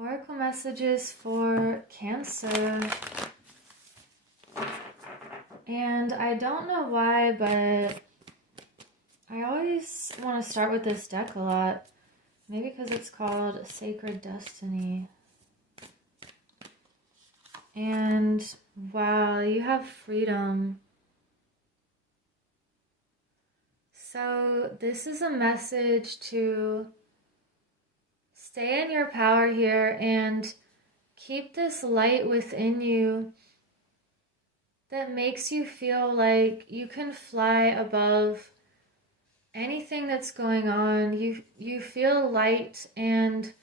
Oracle messages for Cancer. And I don't know why, but I always want to start with this deck a lot. Maybe because it's called Sacred Destiny. And wow, you have freedom. So this is a message to stay in your power here and keep this light within you that makes you feel like you can fly above anything that's going on. You feel light and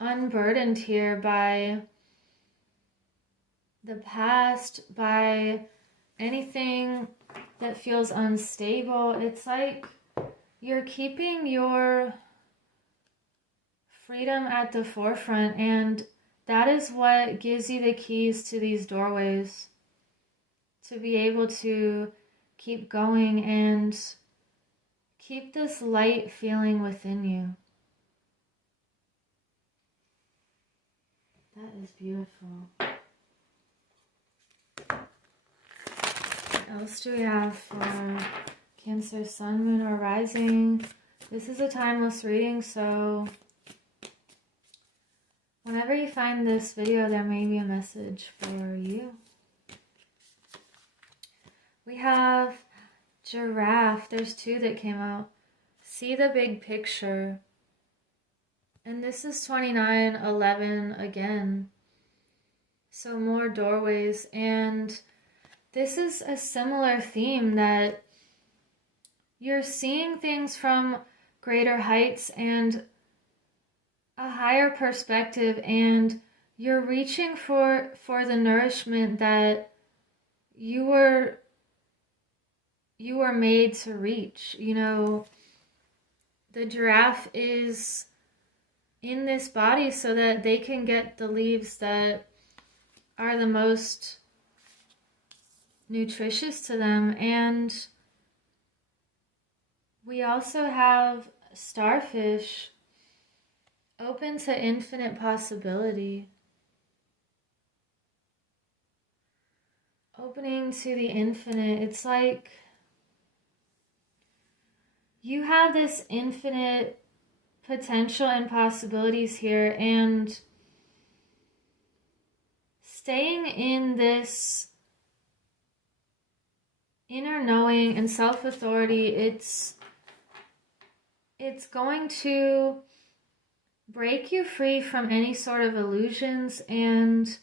unburdened here by the past, by anything that feels unstable. It's like you're keeping your freedom at the forefront, and that is what gives you the keys to these doorways, to be able to keep going and keep this light feeling within you. That is beautiful. What else do we have for Cancer, Sun, Moon, or Rising? This is a timeless reading, so whenever you find this video, there may be a message for you. We have Giraffe. There's two that came out. See the big picture. And this is 2911 again. So more doorways. And this is a similar theme, that you're seeing things from greater heights and a higher perspective, and you're reaching for the nourishment that you were made to reach. You know, the giraffe is in this body so that they can get the leaves that are the most nutritious to them. And we also have starfish, open to infinite possibility. Opening to the infinite. It's like you have this infinite potential and possibilities here, and staying in this inner knowing and self-authority, it's going to break you free from any sort of illusions. And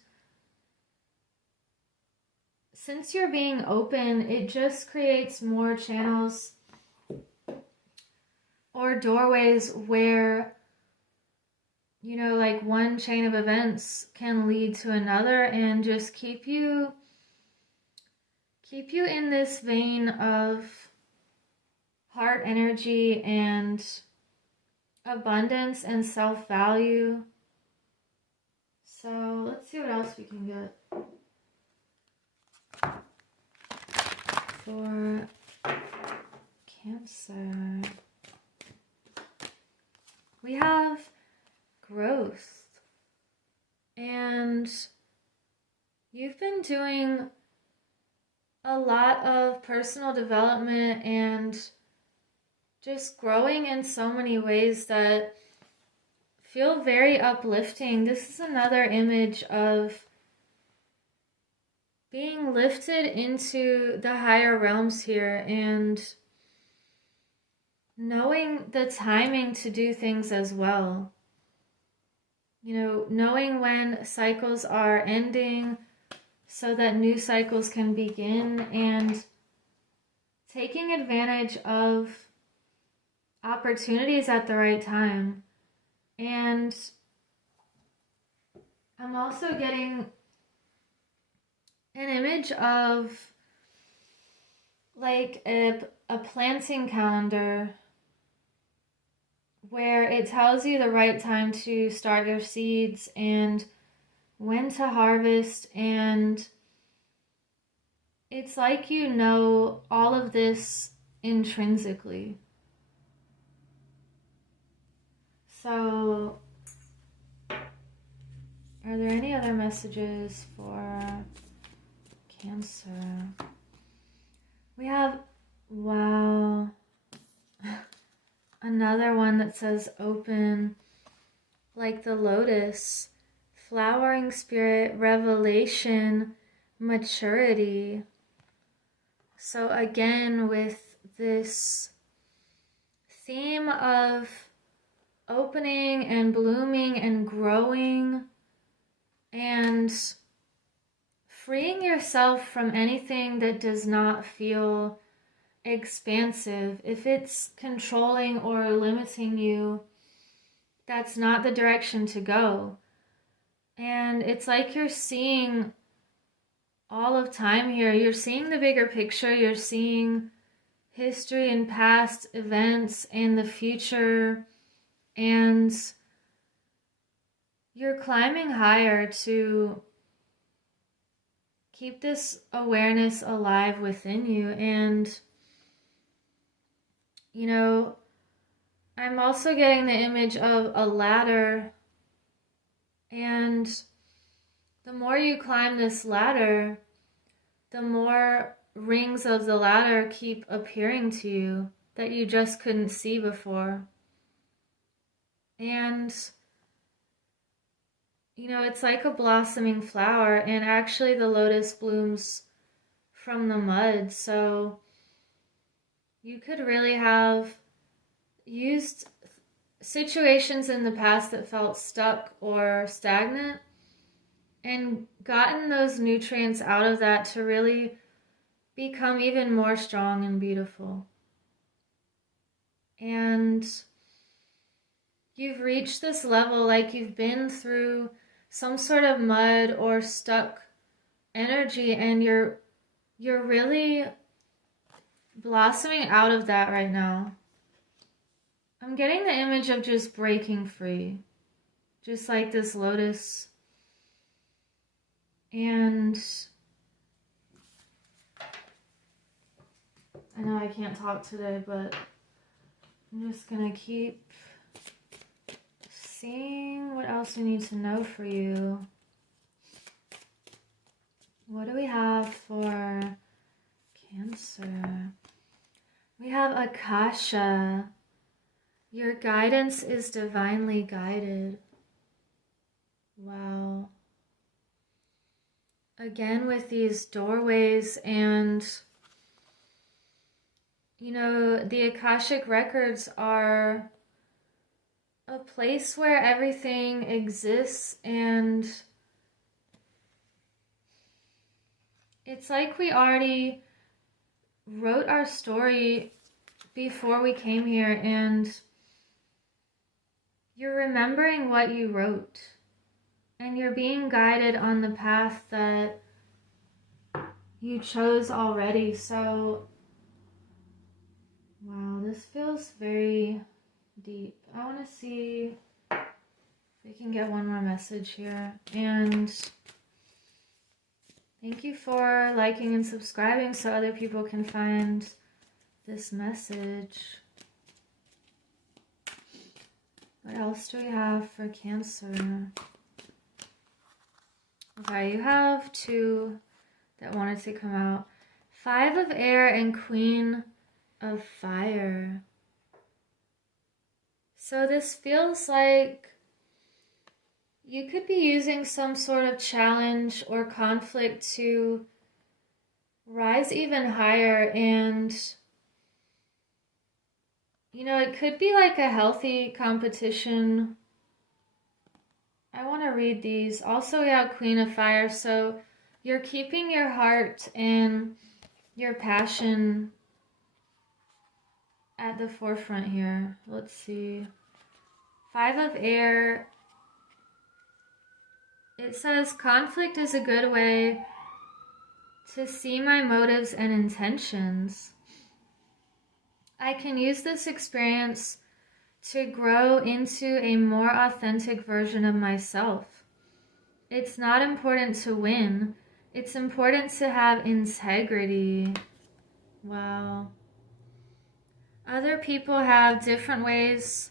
since you're being open, it just creates more channels or doorways where, you know, like one chain of events can lead to another, and just keep you in this vein of heart energy and abundance and self-value. So let's see what else we can get for Cancer. We have growth, and you've been doing a lot of personal development and just growing in so many ways that feel very uplifting. This is another image of being lifted into the higher realms here, and knowing the timing to do things as well. You know, knowing when cycles are ending so that new cycles can begin, and taking advantage of opportunities at the right time. And I'm also getting an image of like a planting calendar where it tells you the right time to start your seeds and when to harvest. And it's like you know all of this intrinsically. So messages for Cancer. We have, wow, another one that says open, like the lotus, flowering spirit, revelation, maturity. So again, with this theme of opening and blooming and growing and freeing yourself from anything that does not feel expansive. If it's controlling or limiting you, that's not the direction to go. And it's like you're seeing all of time here. You're seeing the bigger picture. You're seeing history and past events and the future. And you're climbing higher to keep this awareness alive within you. And, you know, I'm also getting the image of a ladder. And the more you climb this ladder, the more rings of the ladder keep appearing to you that you just couldn't see before. And, you know, it's like a blossoming flower, and actually the lotus blooms from the mud. So you could really have used situations in the past that felt stuck or stagnant and gotten those nutrients out of that to really become even more strong and beautiful. And you've reached this level, like you've been through some sort of mud or stuck energy, and you're really blossoming out of that right now. I'm getting the image of just breaking free, just like this lotus. And I know I can't talk today, but I'm just gonna keep seeing what else we need to know for you. What do we have for Cancer? We have Akasha. Your guidance is divinely guided. Wow. Again, with these doorways, and you know, the Akashic records are a place where everything exists, and it's like we already wrote our story before we came here, and you're remembering what you wrote, and you're being guided on the path that you chose already. So, wow, this feels very deep. I want to see if we can get one more message here. And thank you for liking and subscribing so other people can find this message. What else do we have for Cancer? Okay, you have two that wanted to come out. 5 of Air and Queen of Fire. So this feels like you could be using some sort of challenge or conflict to rise even higher, and you know, it could be like a healthy competition. I want to read these. Also, we have Queen of Fire, so you're keeping your heart and your passion at the forefront here. Let's see. 5 of Air. It says, conflict is a good way to see my motives and intentions. I can use this experience to grow into a more authentic version of myself. It's not important to win. It's important to have integrity. Wow. Other people have different ways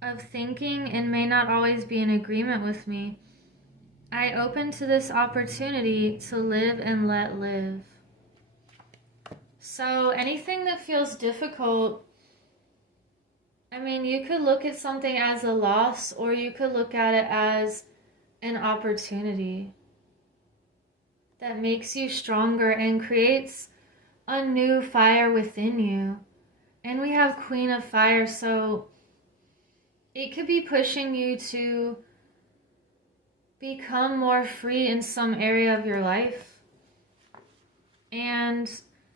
of thinking and may not always be in agreement with me. I open to this opportunity to live and let live. So anything that feels difficult, I mean, you could look at something as a loss, or you could look at it as an opportunity that makes you stronger and creates a new fire within you. And we have Queen of Fire, so it could be pushing you to become more free in some area of your life. And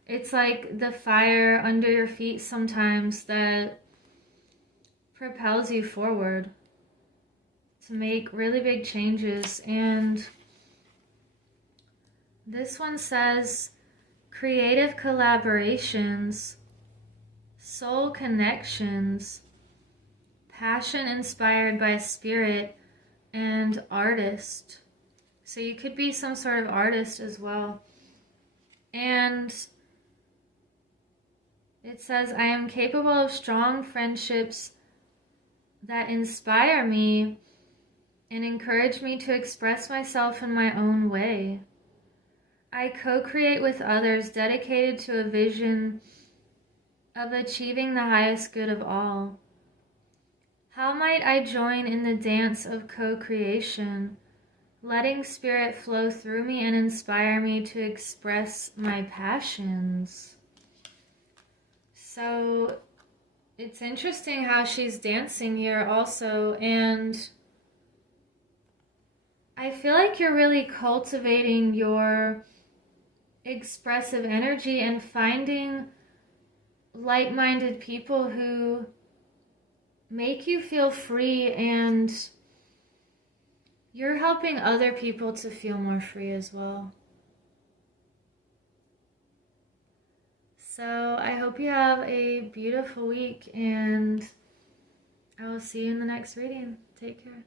it's like the fire under your feet sometimes that propels you forward to make really big changes. And this one says creative collaborations, soul connections, passion inspired by spirit, and artist. So you could be some sort of artist as well. And it says, I am capable of strong friendships that inspire me and encourage me to express myself in my own way. I co-create with others dedicated to a vision of achieving the highest good of all. How might I join in the dance of co-creation, letting spirit flow through me and inspire me to express my passions? So it's interesting how she's dancing here also, and I feel like you're really cultivating your expressive energy and finding like-minded people who make you feel free, and you're helping other people to feel more free as well. So I hope you have a beautiful week, and I will see you in the next reading. Take care.